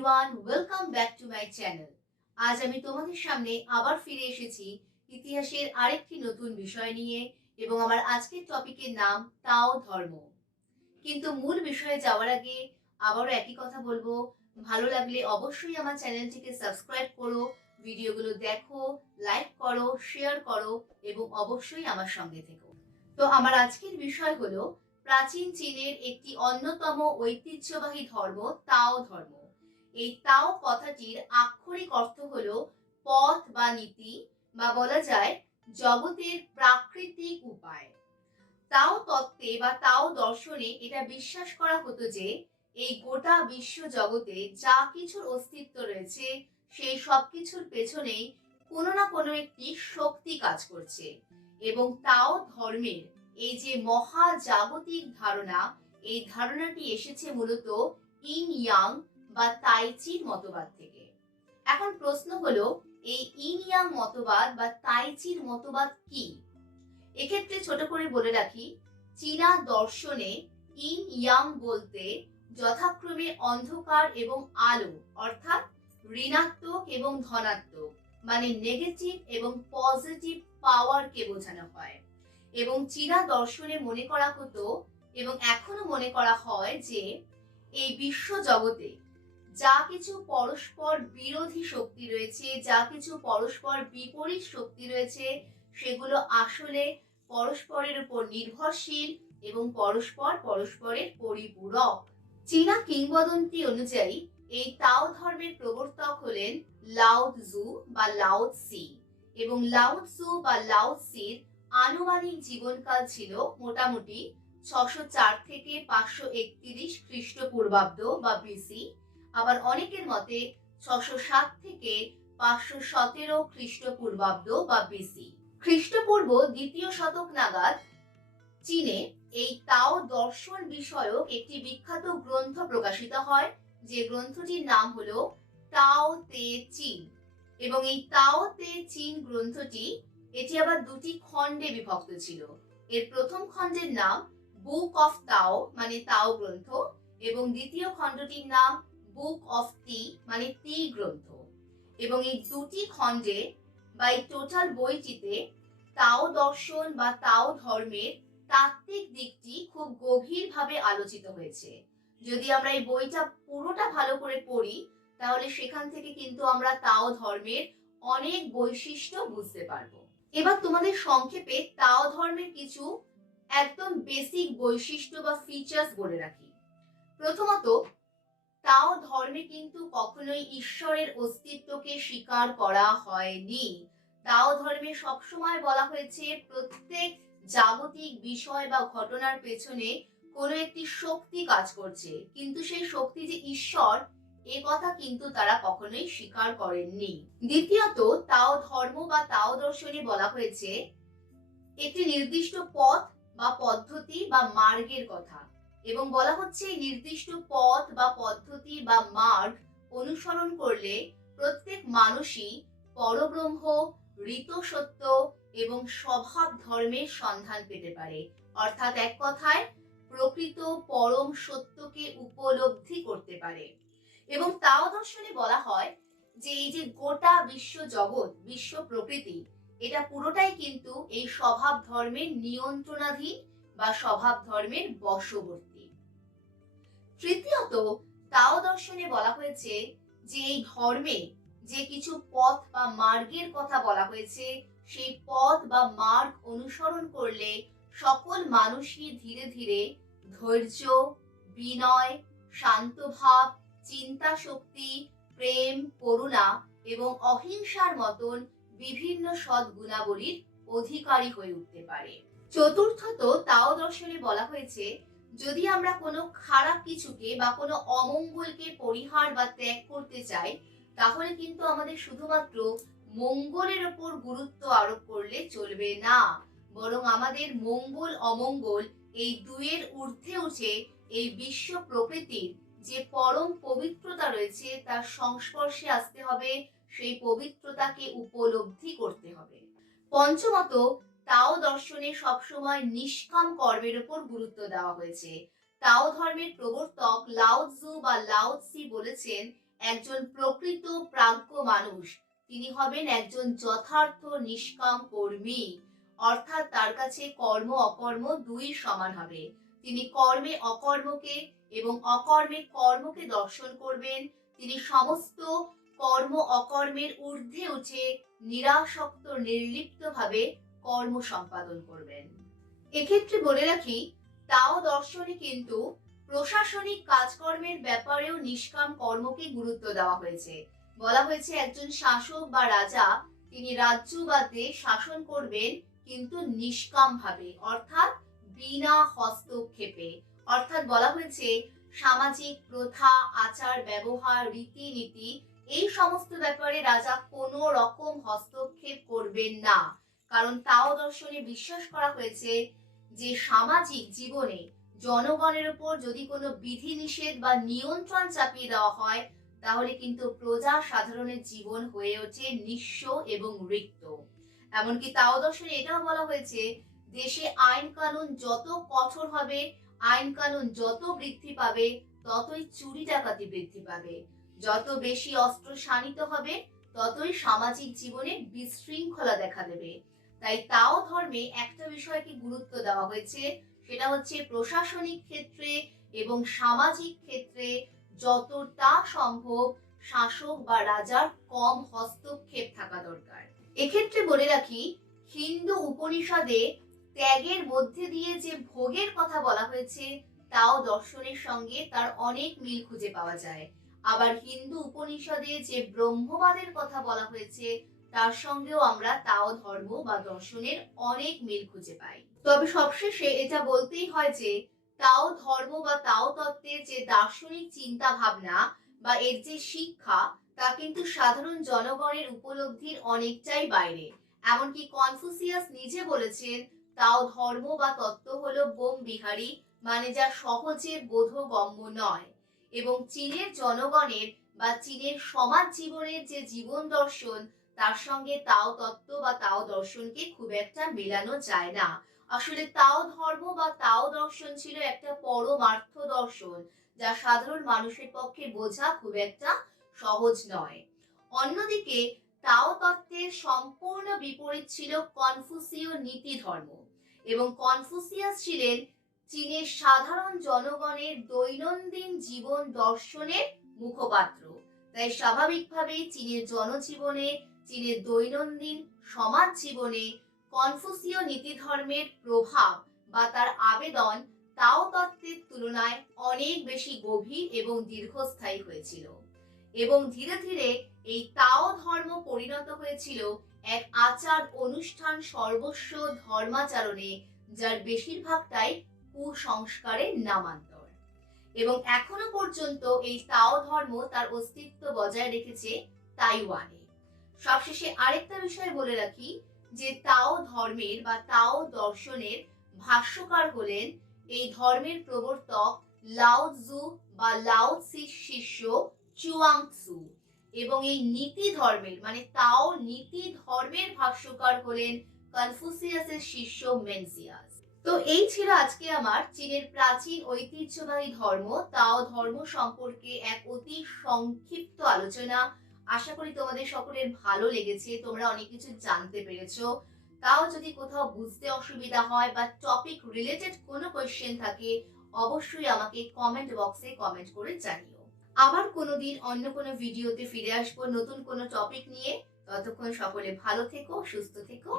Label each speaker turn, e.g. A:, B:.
A: Everyone welcome back to my channel আজ আমি তোমাদের সামনে আবার ফিরে এসেছি ইতিহাসের আরেকটি নতুন বিষয় নিয়ে এবং আমার আজকের টপিকের নাম তাও ধর্ম। কিন্তু মূল বিষয়ে যাওয়ার আগে আবারও একই কথা বলব, ভালো লাগলে অবশ্যই আমার চ্যানেলটিকে সাবস্ক্রাইব করো, ভিডিওগুলো দেখো লাইক করো শেয়ার করো এবং অবশ্যই আমার সঙ্গে থেকো। তো আমার আজকের বিষয় হলো প্রাচীন চীনের একটি অন্যতম ঐতিহ্যবাহী ধর্ম তাও ধর্ম। এই তাও কথাটির আক্ষরিক অর্থ হলো পথ বা নীতি বা বলা যায় জগতের প্রাকৃতিক উপায়। তাও তত্ত্বে বা তাও দর্শনে এটা বিশ্বাস করা হতো যে এই গোটা বিশ্ব জগতে যা কিছুর অস্তিত্ব রয়েছে, সেই সব কিছুর পেছনেই কোনো না কোনো একটি শক্তি কাজ করছে এবং তাও ধর্মের এই যে মহাজাগতিক ধারণা, এই ধারণাটি এসেছে মূলত ইন ইয়াং বা তাইচির মতবাদ থেকে। এখন প্রশ্ন হলো, এই ইন ইয়াং মতবাদ বা তাইচির মতবাদ কি? এক্ষেত্রে ছোট করে বলে রাখি, চীনা দর্শনে ইন ইয়াং বলতে যথাক্রমে অন্ধকার এবং আলো, অর্থাৎ ঋণাত্মক এবং ধনাত্মক মানে নেগেটিভ এবং পজিটিভ পাওয়ারকে বোঝানো হয়। এবং চীনা দর্শনে মনে করা হতো এবং এখনও মনে করা হয় যে, এই বিশ্ব জগতে যা কিছু পরস্পর বিরোধী শক্তি রয়েছে, যা কিছু পরস্পর বিপরীত শক্তি রয়েছে, সেগুলো আসলে পরস্পরের উপর নির্ভরশীল এবং পরস্পর পরস্পরের পরিপূরক। চীনা কিংবদন্তি অনুযায়ী, এই তাও ধর্মের প্রবর্তক হলেন লাউদ জু বা লাউদ সি এবং লাউদ জু বা লাউদ সির আনুমানিক জীবনকাল ছিল মোটামুটি ছশো চার থেকে পাঁচশো একত্রিশ খ্রিস্টপূর্বাব্দ বা বিসি আবার অনেকের মতে ছশো সাত থেকে পাঁচশো সতেরো খ্রিস্টপূর্বাব্দ বা বিসি খ্রিস্টপূর্ব দ্বিতীয় শতক নাগাদ চীনে এই তাও দর্শন বিষয়ক একটি বিখ্যাত গ্রন্থ প্রকাশিত হয়, যে গ্রন্থটির নাম হলো তাও তে চীন। এবং এই তাও তে চীন গ্রন্থটি, এটি আবার দুটি খণ্ডে বিভক্ত ছিল। এর প্রথম খণ্ডের নাম বুক অফ তাও মানে তাও গ্রন্থ, এবং দ্বিতীয় খণ্ডটির নাম বুক অফ টি মানে তি গ্রন্থ। এবং এই দুটি খণ্ডে বা এই টোটাল বইটিতে তাও দর্শন বা তাও ধর্মের তাত্ত্বিক দিকটি খুব গভীরভাবে আলোচিত হয়েছে। যদি আমরা এই বইটা পুরোটা ভালো করে পড়ি, তাহলে সেখান থেকে কিন্তু আমরা তাও ধর্মের অনেক বৈশিষ্ট্য বুঝতে পারব। এবার তোমাদের সংক্ষেপে তাও ধর্মের কিছু একদম বেসিক বৈশিষ্ট্য বা ফিচার্স বলে রাখি। প্রথমত তাও ধর্মে কিন্তু কখনোই ঈশ্বরের অস্তিত্বকে স্বীকার করা হয়নি। তাও ধর্মে সবসময় বলা হয়েছে, প্রত্যেক জাগতিক বিষয় বা ঘটনার পেছনে কোনো একটি শক্তি কাজ করছে। কিন্তু সেই শক্তি যে ঈশ্বর, এ কথা কিন্তু তারা কখনোই স্বীকার করেননি। দ্বিতীয়ত, তাও ধর্ম বা তাও দর্শনে বলা হয়েছে, একটি নির্দিষ্ট পথ বা পদ্ধতি বা মার্গের কথা। এবং বলা হচ্ছে নির্দিষ্ট পথ বা পদ্ধতি বা মার্গ অনুসরণ করলে প্রত্যেক মানুষই পরব্রহ্ম ঋত সত্য এবং স্বভাব ধর্মের সন্ধান পেতে পারে। অর্থাৎ এক কথায়, প্রকৃত পরম সত্যকে উপলব্ধি করতে পারে। এবং তাও দর্শনে বলা হয় যে এই যে গোটা বিশ্ব জগৎ, বিশ্ব প্রকৃতি, এটা পুরোটাই কিন্তু এই স্বভাব ধর্মের নিয়ন্ত্রণাধীন বা স্বভাব ধর্মের বশবর্তী। তৃতীয়ত, তাও দর্শনে বলা হয়েছে যে এই ধর্মে যে কিছু পথ বা মার্গের কথা বলা হয়েছে, সেই পথ বা মার্গ অনুসরণ করলে সকল মানুষই ধীরে ধীরে ধৈর্য, বিনয়, শান্তভাব চিন্তা শক্তি প্রেম, করুণা এবং অহিংসার মতন বিভিন্ন সৎ গুণাবলীর অধিকারী হয়ে উঠতে পারে। চতুর্থত, তাও দর্শনে বলা হয়েছে যদি আমরা কোনো খারাপ কিছুকে বা কোনো অমঙ্গলকে পরিহার বা ত্যাগ করতে চাই, তাহলে কিন্তু আমাদের শুধুমাত্র মঙ্গলের ওপর গুরুত্ব আরোপ করলে চলবে না। বরং আমাদের মঙ্গল, অমঙ্গল এই দুয়ের ঊর্ধ্বে উঠে এই বিশ্ব প্রকৃতির যে পরম পবিত্রতা রয়েছে, তার সংস্পর্শে আসতে হবে, সেই পবিত্রতাকে উপলব্ধি করতে হবে। পঞ্চমত তাও দর্শনে সবসময় নিষ্কাম কর্মের উপর গুরুত্ব দেওয়া হয়েছে। তাও ধর্মের প্রবর্তক লাউৎজু বা লাউৎসি বলেছেন, একজন প্রকৃত প্রাজ্ঞ মানুষ, তিনি হবেন একজন যথার্থ নিষ্কাম কর্মী। অর্থাৎ তার কাছে কর্ম অকর্ম দুই সমান হবে। তিনি কর্মে অকর্মকে এবং অকর্মে কর্মকে দর্শন করবেন। তিনি সমস্ত কর্ম অকর্মের ঊর্ধ্বে উঠে নিরাসক্ত, নির্লিপ্তভাবে কর্ম সম্পাদন করবেন। এক্ষেত্রে বলে রাখি, তাও দর্শনে কিন্তু প্রশাসনিক কাজকর্মের ব্যাপারেও নিষ্কাম কর্মকে গুরুত্ব দেওয়া হয়েছে। বলা হয়েছে, একজন শাসক বা রাজা তিনি রাজ্য বা দেশ শাসন করবেন কিন্তু নিষ্কাম ভাবে অর্থাৎ বিনা হস্তক্ষেপে। অর্থাৎ বলা হয়েছে, সামাজিক প্রথা, আচার, ব্যবহার, রীতিনীতি, এই সমস্ত ব্যাপারে রাজা কোনো রকম হস্তক্ষেপ করবেন না। কারণ তাও দর্শনে বিশ্বাস করা হয়েছে যে সামাজিক জীবনে জনগণের উপর যদি কোনো বিধি নিষেধ বা নিয়ন্ত্রণ চাপিয়ে দেওয়া হয়, তাহলে কিন্তু প্রজা সাধারণের জীবন হয়ে ওঠে নিঃস্ব এবং রিক্ত। এমনকি তাও দর্শনে এটাও বলা হয়েছে, দেশে আইন কানুন যত কঠোর হবে, আইন কানুন যত বৃদ্ধি পাবে, ততই চুরি ডাকাতি বৃদ্ধি পাবে। যত বেশি অস্ত্র শানিত হবে, ততই সামাজিক জীবনে বিশৃঙ্খলা দেখা দেবে। তাই তাও ধর্মে একটা বিষয়কে গুরুত্ব দেওয়া হয়েছে, সেটা হচ্ছে প্রশাসনিক ক্ষেত্রে এবং সামাজিক ক্ষেত্রে যতটা সম্ভব শাসক বা রাজার কম হস্তক্ষেপ থাকা দরকার। এক্ষেত্রে বলে রাখি, হিন্দু উপনিষদে ত্যাগের মধ্যে দিয়ে যে ভোগের কথা বলা হয়েছে, তাও দর্শনের সঙ্গে তার অনেক মিল খুঁজে পাওয়া যায়। আবার হিন্দু উপনিষদে যে ব্রহ্মবাদের কথা বলা হয়েছে তার সঙ্গেও আমরা তাও ধর্ম বা দর্শনের অনেক মিল খুঁজে পাই। তবে সবশেষে এটা বলতেই হয় যে, তাও ধর্ম বা তাও তত্ত্বের যে দার্শনিক চিন্তা ভাবনা বা এর যে শিক্ষা, তা কিন্তু সাধারণ জনগণের উপলব্ধির অনেকটাই বাইরে। এমনকি কনফুসিয়াস নিজে বলেছেন, তাও ধর্ম বা তত্ত্ব হলো বোম বিহারী মানে যা সহজে বোধগম্য নয়। এবং চীনের জনগণের বা চীনের সমাজ জীবনের যে জীবন দর্শন তার সঙ্গে তাও তত্ত্ব বা তাও দর্শনকে খুব একটা মেলানো যায় না। আসলে তাও ধর্ম বা তাও দর্শন ছিল একটা পরমার্থ দর্শন, যা সাধারণ মানুষের পক্ষে বোঝা খুব একটা সহজ নয়। অন্যদিকে, তাও তত্ত্বের সম্পূর্ণ বিপরীত ছিল কনফুসীয় নীতি ধর্ম এবং কনফুসিয়াস ছিলেন চীনের সাধারণ জনগণের দৈনন্দিন জীবন দর্শনের মুখপাত্র। তাই স্বাভাবিকভাবেই চীনের জনজীবনে চীনের দৈনন্দিন সমাজ জীবনে কনফুসীয় নীতি ধর্মের প্রভাব বা তার আবেদন তাও তত্ত্বের তুলনায় অনেক বেশি গভীর এবং দীর্ঘস্থায়ী হয়েছিল। এবং ধীরে ধীরে এই তাও ধর্ম পরিণত হয়েছিল এক আচার অনুষ্ঠান সর্বস্ব ধর্মাচরণে, যার বেশিরভাগটাই কুসংস্কারের নামান্তর। এবং এখনও পর্যন্ত এই তাও ধর্ম তার অস্তিত্ব বজায় রেখেছে তাইওয়ানে। সবশেষে আরেকটা বিষয় বলে রাখি যে তাও ধর্মের বা তাও দর্শনের ভাষ্যকার হলেন এই ধর্মের প্রবর্তক লাও জু বা লাও সির শিষ্য চুয়াংসু এবং এই নীতি ধর্মের মানে তাও নীতি ধর্মের ভাষ্যকার হলেন কনফুসিয়াসের শিষ্য মেনসিয়াস। তো এই ছিল আজকে আমার চীনের প্রাচীন ঐতিহ্যবাহী ধর্ম, তাও ধর্ম সম্পর্কে এক অতি সংক্ষিপ্ত আলোচনা। আশা করি তোমাদের সকলের ভালো লেগেছে, তোমরা অনেক কিছু জানতে পেরেছ। তাও যদি কোথাও বুঝতে অসুবিধা হয় বা টপিক রিলেটেড কোনো কোয়েশ্চেন থাকে, অবশ্যই আমাকে কমেন্ট বক্সে কমেন্ট করে জানিও। আবার কোনো দিন অন্য কোনো ভিডিওতে ফিরে আসব নতুন কোনো টপিক নিয়ে। ততক্ষণ সকলে ভালো থেকো, সুস্থ থেকো।